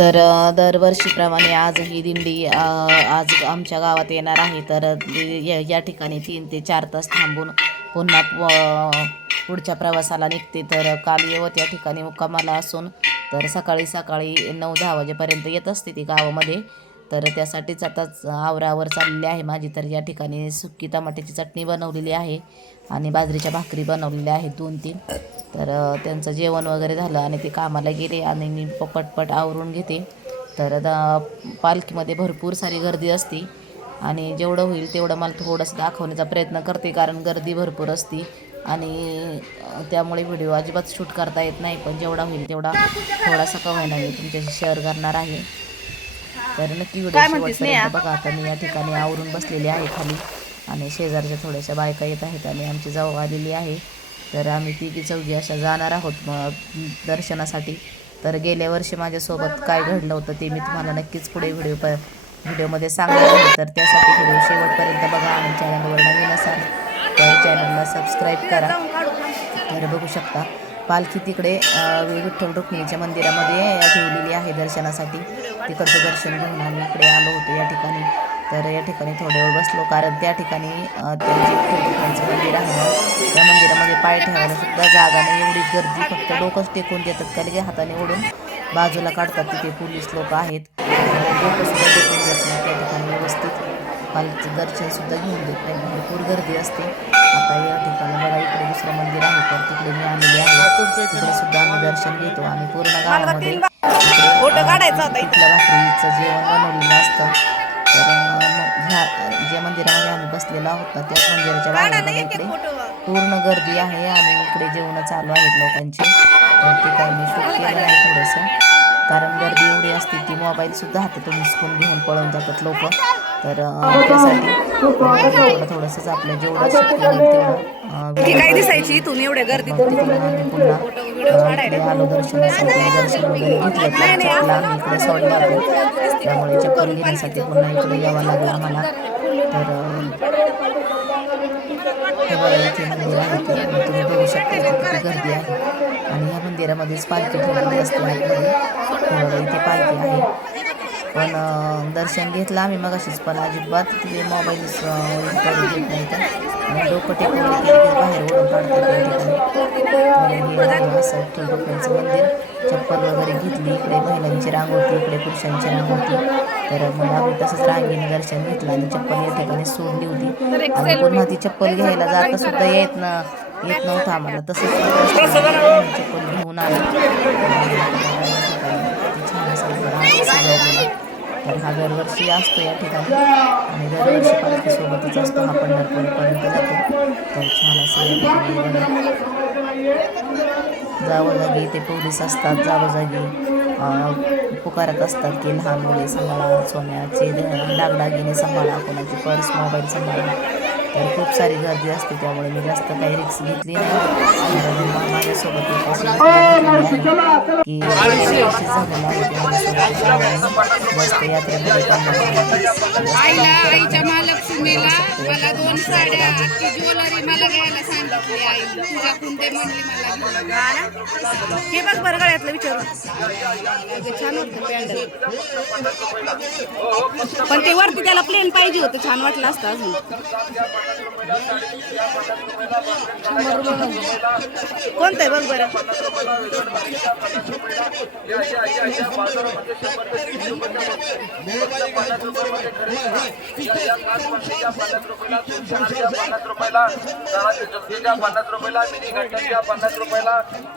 तर दरवर्षीप्रमाणे आजही दिंडी आज आमच्या गावात येणार आहे. तर या ठिकाणी 3 ते 4 तास थांबून पुन्हा पुढच्या प्रवासाला निघते. तर काल यवत या ठिकाणी मुक्कामाला असून तर सकाळी सकाळी 9-10 वाजेपर्यंत येत असते ती गावामध्ये. तर त्यासाठीच आताच आवरावर चाललेली आहे माझी. तर या ठिकाणी सुकी टमाट्याची चटणी बनवलेली आहे आणि बाजरीच्या भाकरी बनवलेल्या आहेत 2-3. तर त्यांचं जेवण वगैरे झालं आणि ते कामाला गेले आणि मी पटपट आवरून घेते. तर पालखीमध्ये भरपूर सारी गर्दी असते आणि जेवढं होईल तेवढं मला थोडंसं दाखवण्याचा प्रयत्न करते, कारण गर्दी भरपूर असते आणि त्यामुळे व्हिडिओ अजिबात शूट करता येत नाही. पण जेवढा होईल तेवढा थोडासा का होईना मी तुमच्याशी शेअर करणार आहे. तर नक्की व्हिडिओ शेवटपर्यंत बघा. आता मी या ठिकाणी आवरून बसलेली आहे खाली आणि शेजारच्या थोड्याशा बायका येत आहेत आणि आमची जाऊ आलेली आहे. तर आम्ही तिघी चौघी अशा जाणार आहोत दर्शनासाठी. तर गेल्या वर्षी माझ्यासोबत काय घडलं होतं ते मी तुम्हाला नक्कीच पुढे व्हिडिओमध्ये सांगणार आहे. तर त्यासाठी व्हिडिओ शेवटपर्यंत बघा आणि चॅनलवर नवीन असाल तर चॅनलला सबस्क्राईब करा. तर बघू शकता पालखी तिकडे विठ्ठल रुक्मिणीच्या मंदिरामध्ये ठेवलेली आहे दर्शनासाठी. तिकडचं दर्शन घेऊन आम्ही इकडे आलो होतो या ठिकाणी. तर या ठिकाणी थोड्या वेळ बसलो, कारण त्या ठिकाणी त्यांचे विठ्ठल रुक्मिणीचं मंदिर आहे ना, त्या मंदिरामध्ये पाय ठेवायला सुद्धा जागा नाही. एवढी गर्दी, फक्त डोकंच टेकून देतात का लगे हाताने ओढून बाजूला काढतात. तिथे पोलीस लोक आहेत, डोकंसुद्धा टेकून देत नाही त्या ठिकाणी व्यवस्थित. पालखीचं दर्शनसुद्धा घेऊन देत नाही, भरपूर गर्दी असते. आता या ठिकाणी बघा इकडे दुसरं मंदिर आहे, तर तिकडे मी आलेली आहे. तिकडे सुद्धा आम्ही दर्शन घेतो आणि पूर्ण गावामध्ये पिठलं भाकरीचं जेवण बनवलेलं असतं. तर ह्या ज्या मंदिरामध्ये आम्ही बसलेलो आहोत ना, त्याच मंदिराच्या बाहेर बघा इकडे पूर्ण गर्दी आहे आणि इकडे जेवण चालू आहेत लोकांचे. तर ते काही मी शूट केलं नाही थोडंसं, कारण गर्दी एवढी असते ती मोबाईलसुद्धा हातातून हिसकून घेऊन पळून जातात लोक. तर त्यासाठी थोडंसंच आपलं जेवढं शक्य होईल तेवढं काय दिसायची इथून एवढ्या गर्दीत तिकडून आम्ही पुन्हा इकडे आलो दर्शनासाठी. दर्शन वगैरे घेतलं तर चपला आम्ही इकडे सोडल्या होत्या, त्यामुळे चप्पल घेण्यासाठी पुन्हा इकडे यावं लागलं आम्हाला. तर हे बघा इथे मंदिर आहे ते, आणि तुम्ही बघू शकता इथे किती गर्दी आहे. आणि ह्या मंदिरामध्येच पालखी ठेवलेली असते आतमध्ये. हे बघा इथे पालखी आहे. पण दर्शन घेतलं आम्ही मगाशीच, पण अजिबात तिथे मोबाईल करू देत नाही तर, आणि डोकं टेकवलं की लगेच बाहेर ओढून काढतात या ठिकाणी. तर हे आहे असं विठ्ठल रुक्मिणीचं मंदिर. चप्पल वगैरे घेतली, इकडे महिलांची रांग होती, इकडे पुरुषांची रांग होती. तर मग आम्ही तसंच रांगेने दर्शन घेतलं आणि चप्पल या ठिकाणी सोडली होती. आणि पुन्हा ती चप्पल घ्यायला जाता सुद्धा येत नव्हतं आम्हाला. तसंच चप्पल घेऊन आलो. आता बघा या ठिकाणी किती छान असा इकडं रांगोळी सजवलेला. तर हा दरवर्षी असतो या ठिकाणी आणि दरवर्षी पालखीसोबतच असतो. हा पंढरपूरपर्यंत जातो. तर छान असं या ठिकाणी बघा जागोजागी इथे पोलीस असतात, जागोजागी पुकारत असतात की लहान मुले सांभाळा, सोन्याचे दागदागिने सांभाळा, कोणाची पर्स मोबाईल सांभाळा. तर खूप सारी गर्दी असते, त्यामुळे मी जास्त काही रिक्स घेतली नाही. कारण माझ्यासोबत एक अशी घटना घडलेली आहे की झालेलं आहे ते माझ्यासोबत. जास्त यात्रेमध्ये पण आईच्या महालक्ष्मीला मला 2 साड्या ज्वेलरी मला घ्यायला सांगितली आई. तुझ्या कुंडे म्हणली मला हे बघ बरं गळ्यातलं विचारून. छान वाटतं पॅन्डल, पण ते वरती त्याला प्लेन पाहिजे होतं, छान वाटलं असतं अजून. कोणतं आहे बघ बरं. ₹50, मिनी घंटा घ्या ₹50,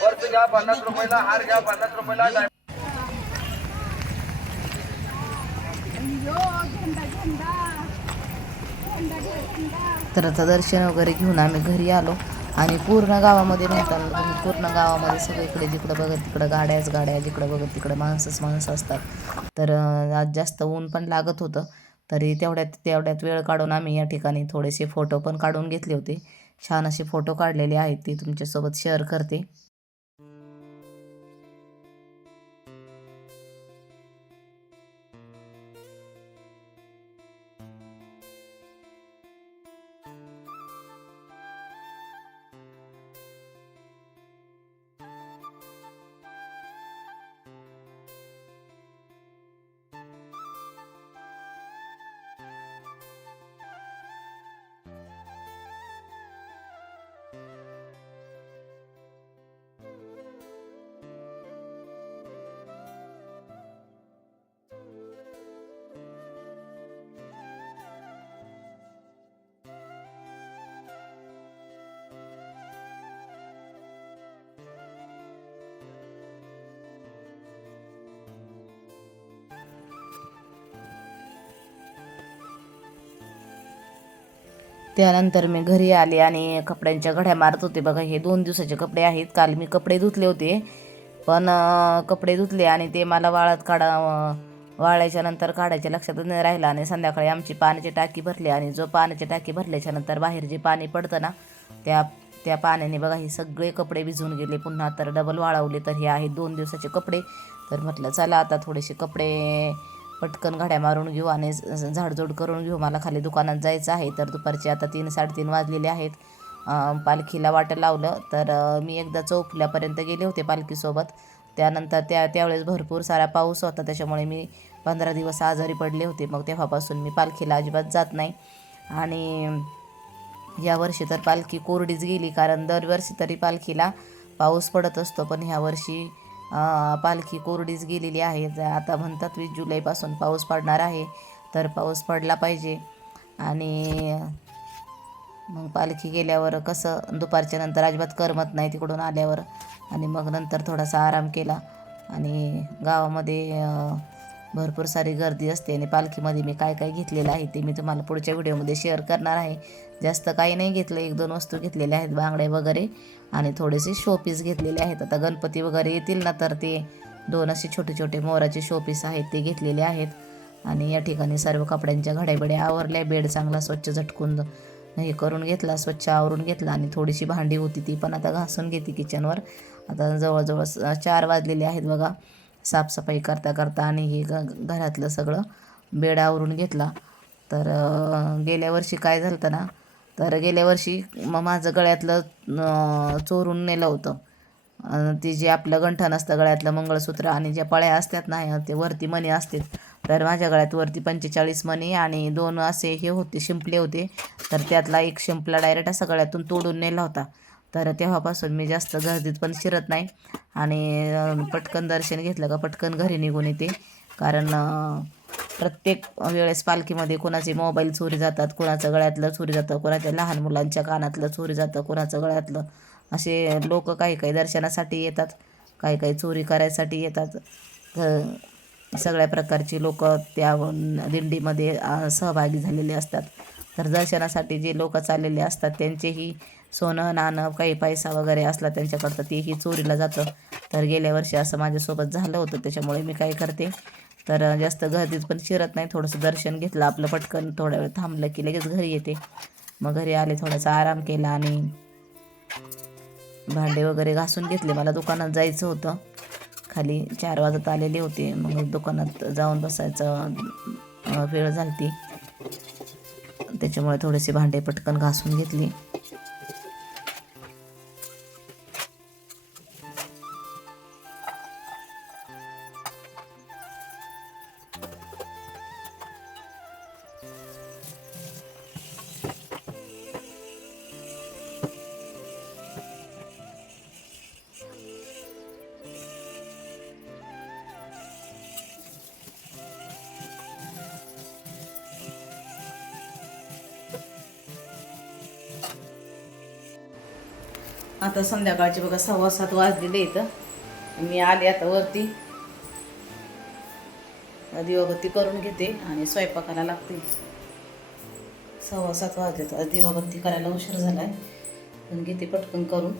पर्स घ्या ₹50, हार घ्या ₹50. तर आता दर्शन वगैरे घेऊन आम्ही घरी आलो आणि पूर्ण गावामध्ये म्हणताना पूर्ण गावामध्ये सगळीकडे जिकडं बघत तिकडं गाड्याच गाड्या, जिकडं बघत तिकडं माणसं असतात. तर आज जास्त ऊन पण लागत होतं, तरी तेवढ्यात वेळ काढून आम्ही या ठिकाणी थोडेसे फोटो पण काढून घेतले होते. छान असे फोटो काढलेले आहेत, ते तुमच्यासोबत शेअर करते. त्यानंतर मी घरी आले आणि कपड्यांच्या घड्या मारत होते. बघा हे 2 दिवसाचे कपडे आहेत. काल मी कपडे धुतले होते, पण कपडे धुतले आणि ते मला वाळायच्या नंतर काढायच्या लक्षातच नाही राहिलं. आणि संध्याकाळी आमची पाण्याची टाकी भरली आणि जो पाण्याची टाकी भरल्याच्या नंतर बाहेर जे पाणी पडतं ना, त्या पाण्याने बघा हे सगळे कपडे भिजून गेले. पुन्हा तर डबल वाळवले. तर हे आहेत 2 दिवसाचे कपडे. तर म्हटलं चला आता थोडेसे कपडे पटकन घड्या मारून घेऊ आणि झाडझूड करून घेऊ. मला खाली दुकानात जायचं आहे. तर दुपारचे आता 3-3:30 वाजलेले आहेत. पालखीला वाटं लावलं. तर मी एकदा चौफुल्यापर्यंत गेले होते पालखीसोबत. त्यानंतर त्यावेळेस भरपूर सारा पाऊस होता, त्याच्यामुळे मी 15 दिवस आजारी पडले होते. मग तेव्हापासून मी पालखीला अजिबात जात नाही. आणि यावर्षी तर पालखी कोरडीच गेली, कारण दरवर्षी तरी पालखीला पाऊस पडत असतो, पण ह्या वर्षी पालखी कोरडीच गेलेली आहे. आता म्हणतात 20 जुलैपासून पाऊस पडणार आहे, तर पाऊस पडला पाहिजे. आणि मग पालखी गेल्यावर कसं दुपारच्या नंतर अजिबात करमत नाही तिकडून आल्यावर. आणि मग नंतर थोडासा आराम केला. आणि गावामध्ये भरपूर सारी गर्दी असते. आणि पालखीमध्ये मी काय काय घेतलेलं आहे ते मी तुम्हाला पुढच्या व्हिडिओमध्ये शेअर करणार आहे. जास्त काही नाही घेतलं, 1-2 वस्तू घेतलेल्या आहेत, बांगडे वगैरे आणि थोडेसे शोपीस घेतलेले आहेत. आता गणपती वगैरे येतील ना, तर ते 2 असे छोटे छोटे मोराचे शोपीस आहेत ते घेतलेले आहेत. आणि या ठिकाणी सर्व कपड्यांच्या घड्याबिड्या आवरल्या. बेड चांगला स्वच्छ झटकून हे करून घेतला, स्वच्छ आवरून घेतला. आणि थोडीशी भांडी होती ती पण आता घासून घेते किचनवर. आता जवळजवळ 4 वाजलेले आहेत बघा साफसफाई करता करता. आणि हे घरातलं सगळं बेड आवरून घेतला. तर गेल्या वर्षी काय झालं होतं ना, तर गेल्या वर्षी माझं गळ्यातलं चोरून नेलं होतं. ते जे आपलं गंठण असतं गळ्यातलं मंगळसूत्र आणि ज्या पळ्या असतात ना, ते वरती मणी असतात. तर माझ्या गळ्यात वरती 45 मणी आणि 2 असे हे होते, शिंपले होते. तर त्यातला एक शिंपला डायरेक्ट असा गळ्यातून तोडून नेला होता. तर तेव्हापासून मी जास्त गर्दीत पण शिरत नाही. आणि पटकन दर्शन घेतलं का पटकन घरी निघून येते. कारण प्रत्येक वेळेस पालखीमध्ये कोणाचे मोबाईल चोरी जातात, कोणाचं गळ्यातलं चोरी जातं, कोणाच्या लहान मुलांच्या कानातलं चोरी जातं, कोणाचं गळ्यातलं. असे लोक काही दर्शनासाठी येतात, काही चोरी करायसाठी येतात. सगळ्या प्रकारची लोक त्या दिंडीमध्ये सहभागी झालेले असतात. तर दर्शनासाठी जे लोक चाललेले असतात त्यांचेही सोनं नाणं काही पैसा वगैरे असला त्यांच्याकडं तेही चोरीला जातं. तर गेल्या वर्षी असं माझ्यासोबत झालं होतं. त्याच्यामुळे मी काय करते, तर जास्त गर्दीत पण शिरत नाही. थोडंसं दर्शन घेतलं आपलं, पटकन थोडा वेळ थांबलं की लगेच घरी येते. मग घरी आले, थोडासा आराम केला आणि भांडे वगैरे घासून घेतले. मला दुकानात जायचं होतं, खाली 4 वाजत आलेले होते. मग दुकानात जाऊन बसायचं वेळ झाली, त्याच्यामुळे थोडेसे भांडे पटकन घासून घेतली. आता संध्याकाळचे बघा 6:15 वाजलेले इथं. मी आले आता वरती, दिवाबत्ती करून घेते आणि स्वयंपाकाला लागते. 6:15 वाजले तर दिवाबत्ती करायला उशीर झालाय, पण घेते पटकन करून.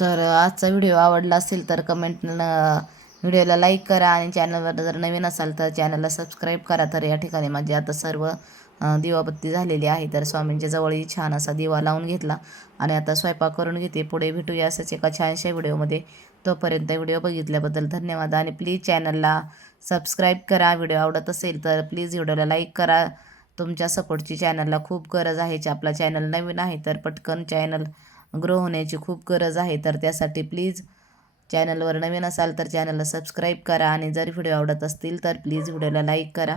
तर आजचा व्हिडिओ आवडला असेल तर व्हिडिओला लाईक करा आणि चॅनलवर जर नवीन असाल तर चॅनलला सबस्क्राईब करा. तर या ठिकाणी माझी आता सर्व दिवाबत्ती झालेली आहे. तर स्वामींच्या जवळही छान असा दिवा लावून घेतला आणि आता स्वयंपाक करून घेते. पुढे भेटूया असंच एका छानशा व्हिडिओमध्ये. तोपर्यंत व्हिडिओ बघितल्याबद्दल धन्यवाद आणि प्लीज चॅनलला सबस्क्राईब करा. व्हिडिओ आवडत असेल तर प्लीज व्हिडिओला लाईक करा. तुमच्या सपोर्टची चॅनलला खूप गरज आहे. आपला चॅनल नवीन आहे तर पटकन चॅनल ग्रो होण्याची खूप गरज आहे. तर त्यासाठी प्लीज चॅनलवर नवीन असाल तर चॅनलला सबस्क्राईब करा आणि जर व्हिडिओ आवडत असतील तर प्लीज व्हिडिओला लाईक करा.